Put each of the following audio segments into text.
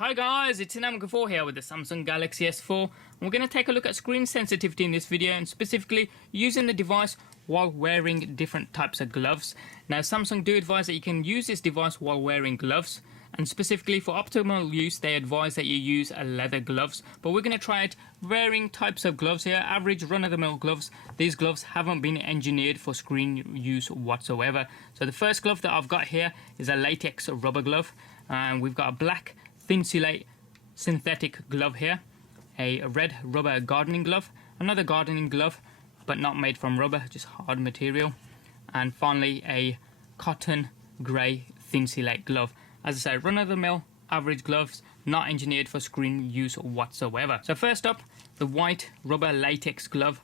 Hi guys, it's Inam4 here with the Samsung Galaxy S4. We're going to take a look at screen sensitivity in this video and specifically using the device while wearing different types of gloves. Now Samsung do advise that you can use this device while wearing gloves, and specifically for optimal use they advise that you use leather gloves, but we're going to try it varying types of gloves here. Average run-of-the-mill gloves. These gloves haven't been engineered for screen use whatsoever. So the first glove that I've got here is a latex rubber glove, and we've got a black Thinsulate synthetic glove here, a red rubber gardening glove, another gardening glove but not made from rubber, just hard material, and finally a cotton grey Thinsulate glove. As I say, run-of-the-mill average gloves, not engineered for screen use whatsoever. So first up, the white rubber latex glove.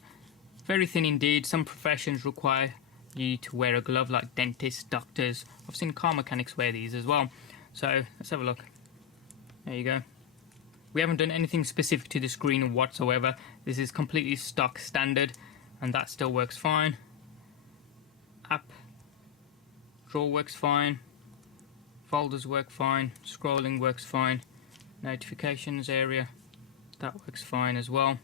Very thin indeed. Some professions require you to wear a glove, like dentists, doctors. I've seen car mechanics wear these as well. So let's have a look. There you go. We haven't done anything specific to the screen whatsoever. This is completely stock standard, and that still works fine. App drawer works fine. Folders work fine. Scrolling works fine. Notifications area, that works fine as well.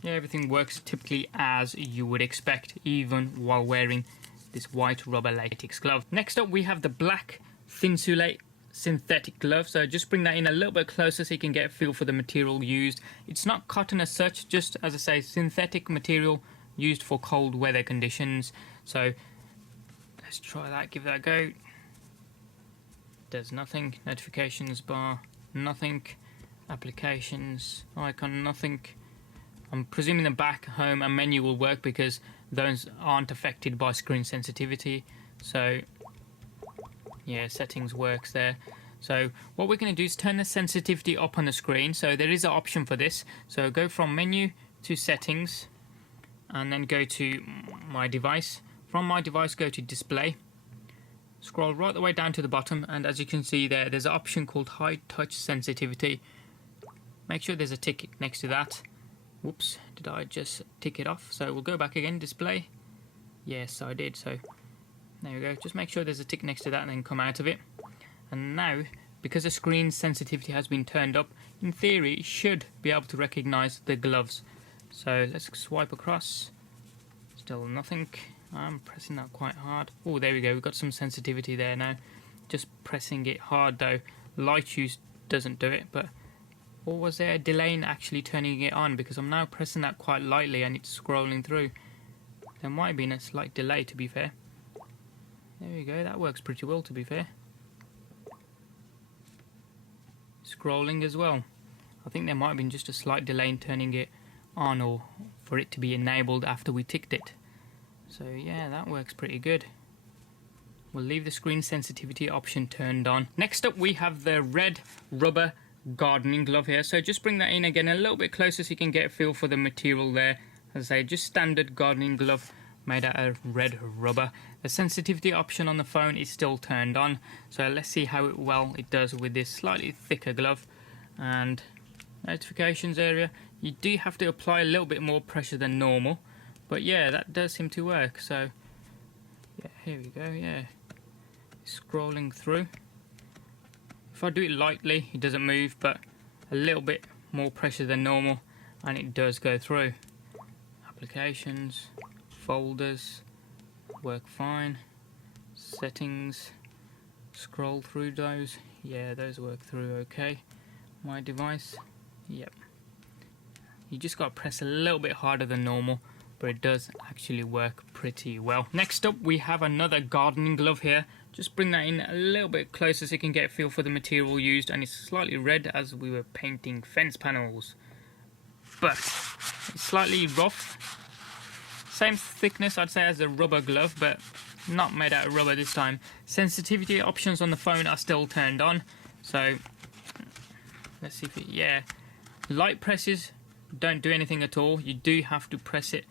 Yeah, everything works typically as you would expect, even while wearing this white rubber latex glove. Next up, we have the black Thinsulate synthetic glove. So just bring that in a little bit closer so you can get a feel for the material used. It's not cotton as such, just as I say, synthetic material used for cold weather conditions. So let's try that, give that a go. Does nothing. Notifications bar, nothing. Applications icon, nothing. I'm presuming the back, home and menu will work because those aren't affected by screen sensitivity. So yeah, settings works there. So what we're going to do is turn the sensitivity up on the screen. So there is an option for this. So go from menu to settings and then go to my device. From my device, go to display. Scroll right the way down to the bottom, and as you can see there's an option called high touch sensitivity. Make sure there's a tick next to that. Whoops, did I just tick it off? So we'll go back again, display. Yes, I did. So there we go. Just make sure there's a tick next to that and then come out of it. And now, because the screen sensitivity has been turned up, in theory it should be able to recognize the gloves. So let's swipe across. Still nothing. I'm pressing that quite hard. Oh, there we go. We've got some sensitivity there now. Just pressing it hard though. Light use doesn't do it, but or was there a delay in actually turning it on? Because I'm now pressing that quite lightly and it's scrolling through. There might have been a slight delay, to be fair. There we go, that works pretty well, to be fair. Scrolling as well. I think there might have been just a slight delay in turning it on, or for it to be enabled after we ticked it. So yeah, that works pretty good. We'll leave the screen sensitivity option turned on. Next up, we have the red rubber gardening glove here. So just bring that in again a little bit closer so you can get a feel for the material there. As I say, just standard gardening glove made out of red rubber. The sensitivity option on the phone is still turned on, so let's see how well it does with this slightly thicker glove. And notifications area, you do have to apply a little bit more pressure than normal, but yeah, that does seem to work. So yeah, here we go. Yeah, scrolling through. If I do it lightly, it doesn't move, but a little bit more pressure than normal and it does go through. Applications, folders work fine. Settings, scroll through those. Yeah, those work through okay. My device, yep. You just got to press a little bit harder than normal, but it does actually work pretty well. Next up, we have another gardening glove here. Just bring that in a little bit closer so you can get a feel for the material used, and it's slightly red as we were painting fence panels, but it's slightly rough. Same thickness, I'd say, as a rubber glove, but not made out of rubber this time. Sensitivity options on the phone are still turned on. So let's see if it, yeah. Light presses don't do anything at all. You do have to press it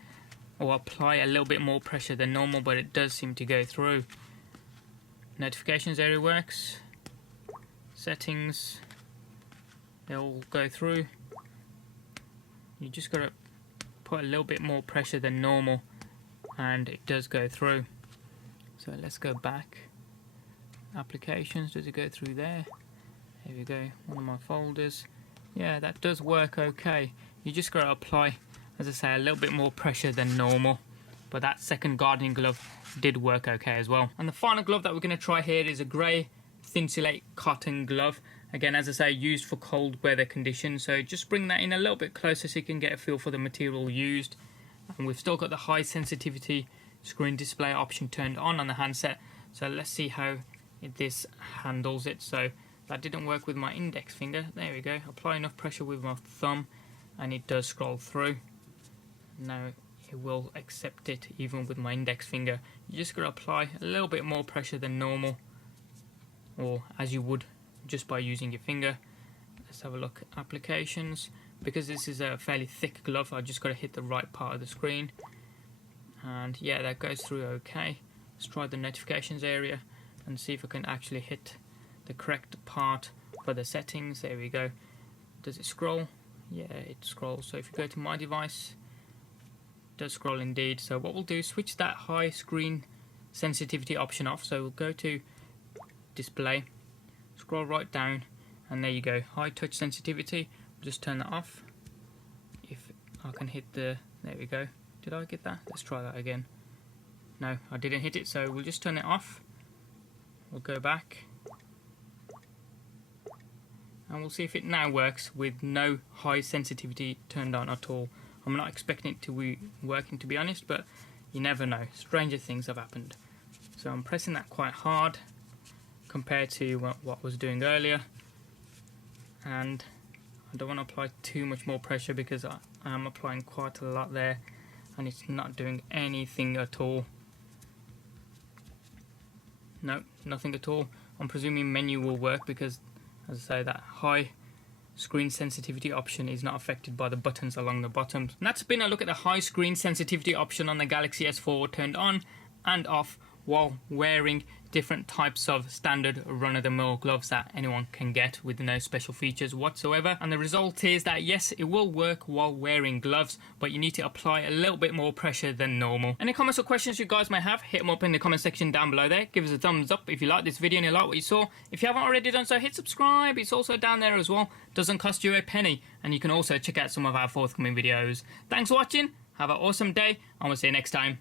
or apply a little bit more pressure than normal, but it does seem to go through. Notifications area works. Settings, they'll go through. You just got to put a little bit more pressure than normal and it does go through. So let's go back. Applications, does it go through there? Here we go, one of my folders. Yeah, that does work okay. You just got to apply, as I say, a little bit more pressure than normal. But that second gardening glove did work okay as well. And the final glove that we're going to try here is a grey Thinsulate cotton glove. Again, as I say, used for cold weather conditions. So just bring that in a little bit closer so you can get a feel for the material used. And we've still got the high sensitivity screen display option turned on the handset. So let's see how this handles it. So that didn't work with my index finger. There we go. Apply enough pressure with my thumb and it does scroll through. Now it will accept it even with my index finger. You just got to apply a little bit more pressure than normal, or as you would just by using your finger. Let's have a look at applications. Because this is a fairly thick glove, I just got to hit the right part of the screen. And yeah, that goes through okay. Let's try the notifications area and see if I can actually hit the correct part for the settings. There we go. Does it scroll? Yeah, it scrolls. So if you go to my device, it does scroll indeed. So what we'll do is switch that high screen sensitivity option off. So we'll go to display, scroll right down, and there you go, high touch sensitivity. We'll just turn that off. If I can hit the, there we go. Did I get that? Let's try that again. No, I didn't hit it, so we'll just turn it off. We'll go back and we'll see if it now works with no high sensitivity turned on at all. I'm not expecting it to be working, to be honest, but you never know. Stranger things have happened. So I'm pressing that quite hard compared to what I was doing earlier, and I don't want to apply too much more pressure because I am applying quite a lot there and it's not doing anything at all. No, nothing at all. I'm presuming menu will work because, as I say, that high screen sensitivity option is not affected by the buttons along the bottom. And that's been a look at the high screen sensitivity option on the Galaxy S4 turned on and off while wearing different types of standard run-of-the-mill gloves that anyone can get with no special features whatsoever. And the result is that yes, it will work while wearing gloves, but you need to apply a little bit more pressure than normal. Any comments or questions you guys may have, hit them up in the comment section down below there. Give us a thumbs up if you like this video and you like what you saw. If you haven't already done so, hit subscribe. It's also down there as well. Doesn't cost you a penny, and you can also check out some of our forthcoming videos. Thanks for watching. Have an awesome day, and we'll see you next time.